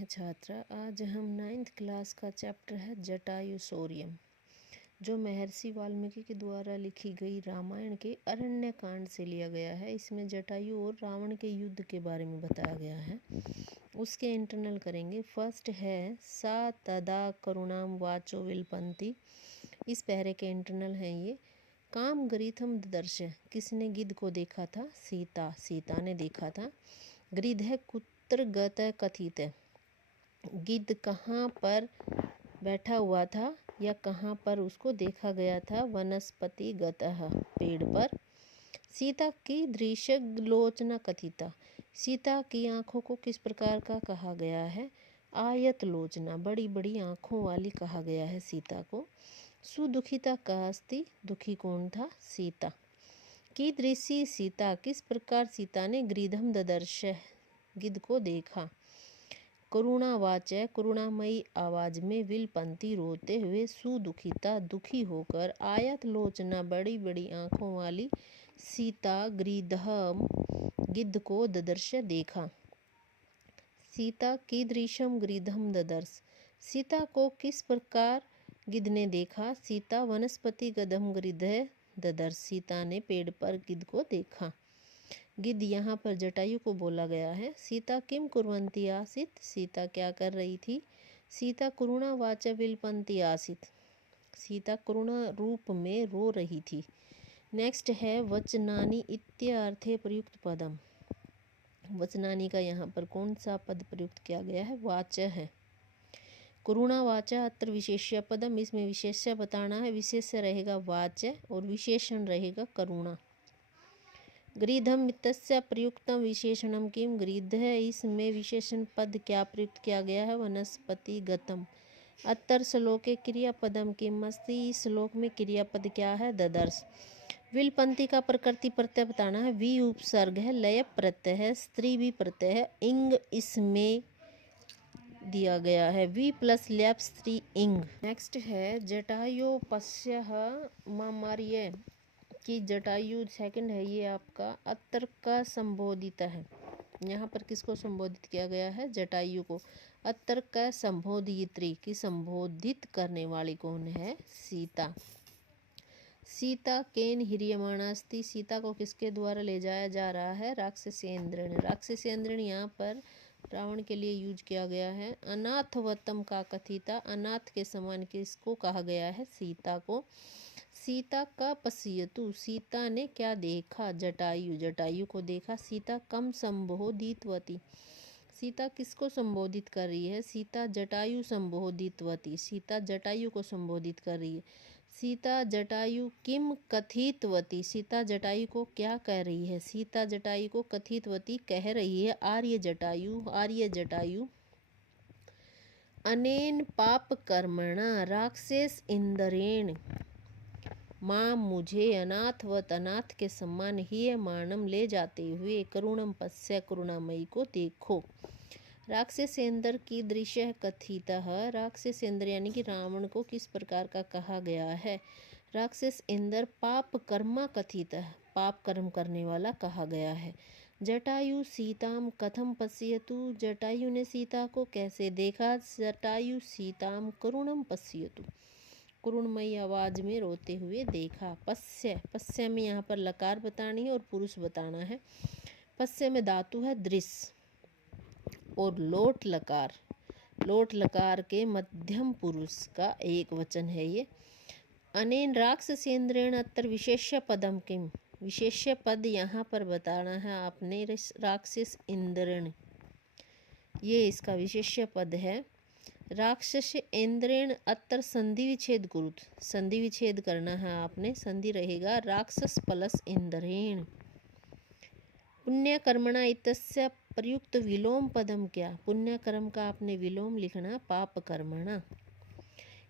हैं छात्रा। आज हम 9th क्लास का चैप्टर है जटायु शौर्यम, जो महर्षि वाल्मीकि के द्वारा लिखी गई रामायण के अरण्य कांड से लिया गया है। इसमें जटायु और रावण के युद्ध के बारे में बताया गया है। उसके इंटरनल करेंगे। फर्स्ट है सा तदा करुणाम वाचो विलपंती। इस पहरे के इंटरनल हैं ये। काम गरीथम ददर्श, किसने गिद्ध को देखा था? सीता, सीता ने देखा था। गृध है कुत्र गत कथित, गिद्ध कहाँ पर बैठा हुआ था या कहाँ पर उसको देखा गया था? वनस्पति गतः, पेड़ पर। सीता की दृश्य लोचना कथिता, सीता की आँखों को किस प्रकार का कहा गया है? आयत लोचना, बड़ी बड़ी आँखों वाली कहा गया है सीता को। सुदुखिता का अस्ति, दुखी कौन था? सीता। की दृश्य सीता, किस प्रकार सीता ने गृधम ददर्श, गिद्ध को देखा। करुणावाचय, करुणामयी आवाज में, विलपंती रोते हुए, सुदुखिता दुखी होकर, आयत लोचना बड़ी बड़ी आंखों वाली सीता गृधम गिद्ध को ददर्श देखा। सीता कीदृशम गृधम ददर्श, सीता को किस प्रकार गिद्ध ने देखा। सीता वनस्पति गदम गृध ददर्श, सीता ने पेड़ पर गिद्ध को देखा। गिद्ध यहाँ पर जटायु को बोला गया है। सीता किम कुर्वन्ती आसीत, सीता क्या कर रही थी। सीता करुणा वाच विलपंती आसीत, सीता करुणा रूप में रो रही थी। नेक्स्ट है वचनानी इत्यार्थे प्रयुक्त पदम। वचनानी का यहाँ पर कौन सा पद प्रयुक्त किया गया है? वाच है। करुणा वाचा अत्र विशेष्य पदम, इसमें विशेष्य बताना है। विशेष्य रहेगा वाच और विशेषण रहेगा करुणा। गृधम इत्यस्य प्रयुक्तम विशेषणम किम, गृध है, इसमें विशेषण पद क्या प्रयुक्त किया गया है? वनस्पति गतम। अत्तर श्लोके क्रियापदम किम अस्ति, इस श्लोक में क्रियापद क्या है? ददर्श। विलपंती का प्रकृति प्रत्यय बताना है। वी उपसर्ग है, लय प्रत्यय है, स्त्री भी प्रत्यय है, इंग इसमें दिया गया है। वी प्लस ल्याप स्त्री इंग। नेक्स्ट है जटायोपस्य मामार्य, कि जटायु सेकंड है ये आपका अत्र का संबोधित है। यहाँ पर किसको संबोधित किया गया है? जटायु को। अत्र का संबोधित्री, की संबोधित करने वाली कौन है? सीता। सीता केन हिरियमाणास्ति, सीता को किसके द्वारा ले जाया जा रहा है? राक्षसेंद्रण। राक्षसेंद्रण यहाँ पर रावण के लिए यूज किया गया है। अनाथवतम का कथिता, अनाथ के समान किसको कहा गया है? सीता को। सीता का पश्यतु, सीता ने क्या देखा? जटायु, जटायु को देखा। सीता कम संबोधितवती, सीता किसको संबोधित कर रही है? सीता जटायु संबोधितवती, सीता जटायु को संबोधित कर रही है। सीता जटायु किम कथितवती, सीता जटायु को क्या कह रही है? सीता जटायु को कथितवती कह रही है। आर्य जटायु, आर्य जटायु अनेन पाप कर्मणा राक्षस इंद्रेण माँ, मुझे अनाथवत, अनाथ के समान ही मानम ले जाते हुए, करुणम पश्य, करुणामयी को देखो। राक्षसेंद्र की दृश्य कथितः, राक्षसेंद्र यानी कि रावण को किस प्रकार का कहा गया है? राक्षस इंद्र पाप कर्मा कथितः, पाप कर्म करने वाला कहा गया है। जटायु सीताम कथम पश्यतु, जटायु ने सीता को कैसे देखा? जटायु सीताम करुणम पश्यतु, करुणमयी आवाज में रोते हुए देखा। पश्य, पश्य में यहाँ पर लकार बतानी है और पुरुष बताना है। पश्य में धातु है दृश्य और लोट लकार, लोट लकार के मध्यम पुरुष का एक वचन है ये। अनेन राक्षसेंद्रेण अत्र विशेष्य पदम किम, विशेष्य पद यहाँ पर बताना है आपने। राक्षस इंद्रेण, ये इसका विशेष्य पद है। राक्षस इंद्रेण अत्र संधि विच्छेद कुरुत, संधि विच्छेद करना है आपने। संधि रहेगा राक्षस प्लस इंद्रेण। पुण्य कर्मणा इत्यस्य प्रयुक्त विलोम पदम क्या, पुण्य कर्म का आपने विलोम लिखना। पाप कर्मणा।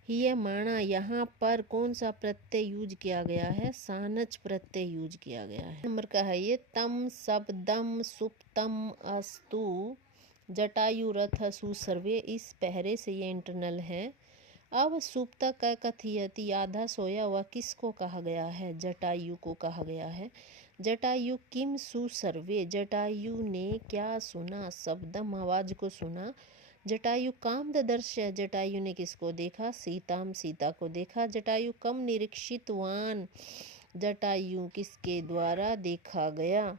हिय माणा, यहाँ पर कौन सा प्रत्यय यूज किया गया है? सानच प्रत्यय यूज किया गया है। नंबर का है ये। तम शब्दम सुप्तम अस्तु जटायु रथ सुसर्वे, इस पहरे से ये इंटरनल है। अब सुप्त का कथियति, आधा सोया हुआ, किसको कहा गया है? जटायु को कहा गया है। जटायु किम सुसर्वे, जटायु ने क्या सुना? शब्दम, आवाज को सुना। जटायु काम ददर्श, जटायु ने किसको देखा? सीताम, सीता को देखा। जटायु कम निरीक्षितवान, जटायु किसके द्वारा देखा गया?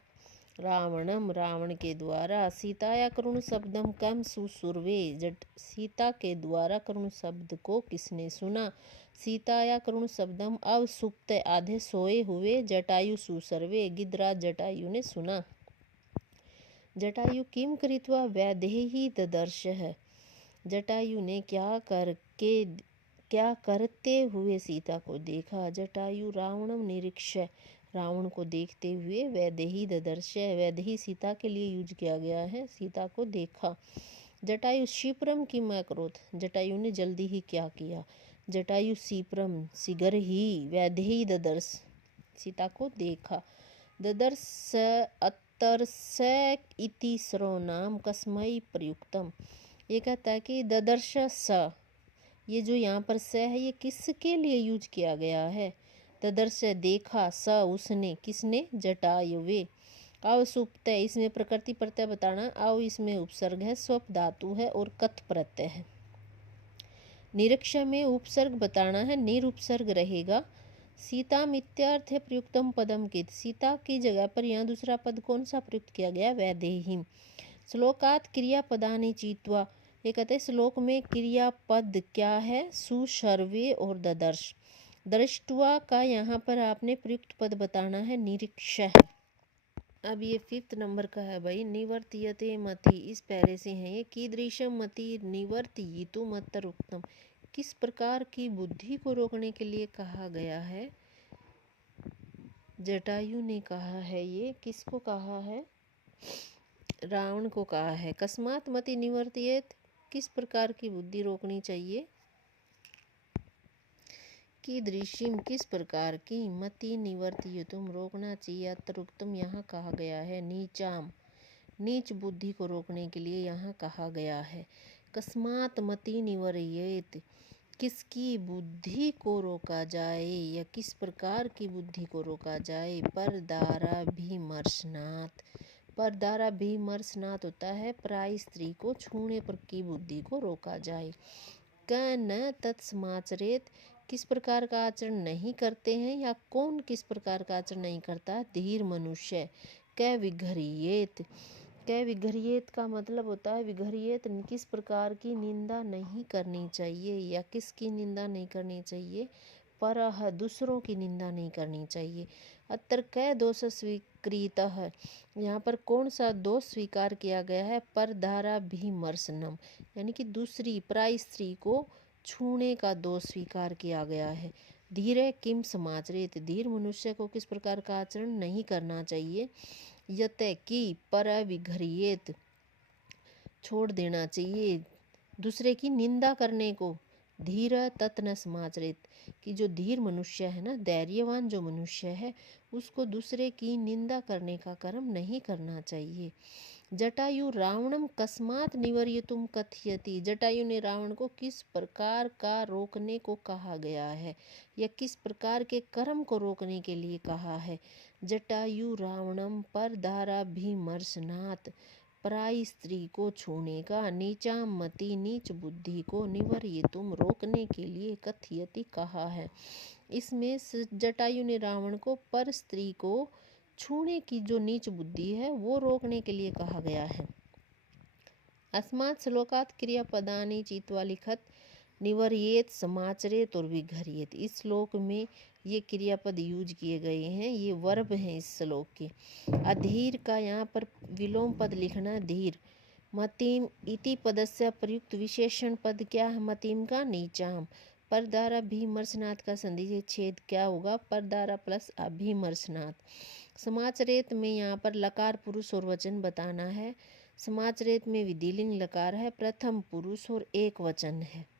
रावणम, रावण के द्वारा। सीताया करुण शब्दम कम सुसुरवे, सीता के द्वारा करुण शब्द को किसने सुना? सीताया करुण शब्दम अवसुप्त, आधे सोए हुए, जटायु सुसर्वे, गिद्धराज जटायु ने सुना। जटायु किम कृत्वा वैदेही ददर्श, जटायु ने क्या करते हुए सीता को देखा? जटायु रावणम निरीक्ष्य, रावण को देखते हुए, वैदेही ददर्श, वैदेही सीता के लिए यूज किया गया है, सीता को देखा। जटायु शीप्रम किम अकरोत, जटायु ने जल्दी ही क्या किया? जटायु शीप्रम शीघ्र ही, वैदेही ददर्श, सीता को देखा। ददर्श अतर्स इति सर्वनाम कस्मै प्रयुक्तम, ये कहता है कि ददर्श स, ये जो यहाँ पर स है ये किसके लिए यूज किया गया है? ददर्श देखा, स उसने, किसने? जटायुवे। अवसुप्त, इसमें प्रकृति प्रत्यय बताना, अव इसमें उपसर्ग है, स्वप धातु है और कथ प्रत्यय है। निरीक्ष में उपसर्ग बताना है, निरुपसर्ग रहेगा। सीता मित्यार्थ प्रयुक्तम पदम कित, सीता की जगह पर यहाँ दूसरा पद कौन सा प्रयुक्त किया गया? वैदेहीम। श्लोकात क्रियापदानि चीत्वा, ये कहते हैं श्लोक में क्रियापद क्या है? सुसर्वे और ददर्श। दृष्टवा का यहाँ पर आपने प्रयुक्त पद बताना है, निरीक्ष है। अब ये 5th नंबर का है भाई, निवर्तियते मति, इस पैरे से है ये। कीदृशम मति निवर्तियितु मत्तर उत्तम, किस प्रकार की बुद्धि को रोकने के लिए कहा गया है? जटायु ने कहा है, ये किसको कहा है? रावण को कहा है। कस्मात मति निवर्तियेत, किस प्रकार की बुद्धि रोकनी चाहिए? कीदृशीम, किस प्रकार की, मति निवर्तियितुम रोकना चाहिए, अतरुक्तम यहाँ कहा गया है, नीचाम, नीच बुद्धि को रोकने के लिए यहाँ कहा गया है। कस्मात मति निवर्येत, किसकी बुद्धि को रोका जाए या किस प्रकार की बुद्धि को रोका जाए? परदाराभिमर्शनात्, परदाराभिमर्शनात् होता है पराई स्त्री को छूने पर की बुद्धि को रोका जाए। क न तत्समाचरेत, किस प्रकार का आचरण नहीं करते हैं या कौन किस प्रकार का आचरण नहीं करता? धीर मनुष्य। क विघरियेत, क विघरियेत का मतलब होता है विघरियेत, किस प्रकार की निंदा नहीं करनी चाहिए या किसकी निंदा नहीं करनी चाहिए? परह, दूसरों की निंदा नहीं करनी चाहिए। अत्र क दोष स्वीकृतः, यहाँ पर कौन सा दोष स्वीकार किया गया है? परदाराभिमर्शनम, यानी कि दूसरी पराई स्त्री को छूने का दोष स्वीकार किया गया है। धीरे किम समाचरित, धीर मनुष्य को किस प्रकार का आचरण नहीं करना चाहिए? यत की परविघरियेत, छोड़ देना चाहिए दूसरे की निंदा करने को। धीर तत्न समाचरित, कि जो धीर मनुष्य है ना, धैर्यवान जो मनुष्य है, उसको दूसरे की निंदा करने का कर्म नहीं करना चाहिए। जटायु रावणम कस्मात निवर्यतुम कथयति, जटायु ने रावण को किस प्रकार का रोकने को कहा गया है या किस प्रकार के कर्म को रोकने के लिए कहा है? जटायु रावणम परदाराभिमर्शनात्, पराई स्त्री को छूने का, नीचाम मति, नीच बुद्धि को, निवर्यतुम रोकने के लिए, कथयति कहा है। इसमें जटायु ने रावण को पर स्त्री को छूने की जो नीच बुद्धि है वो रोकने के लिए कहा गया है। अस्मात् श्लोकात् क्रियापदानि चित्वा लिखत, निवर्येत, समाचरेत और विघरियेत, इस श्लोक में ये क्रियापद यूज किए गए हैं, ये वर्ब हैं इस श्लोक के। अधीर का यहाँ पर विलोम पद लिखना, धीर। मतिम इति पदस्य प्रयुक्त विशेषण पद क्या है? मतिम का नीचाम। परदारा अभिमर्शनात् का संधि छेद क्या होगा? परदारा प्लस अभिमर्शनात्। समाचरेत में यहाँ पर लकार पुरुष और वचन बताना है। समाचरेत में विधिलिंग लकार है, प्रथम पुरुष और एक वचन है।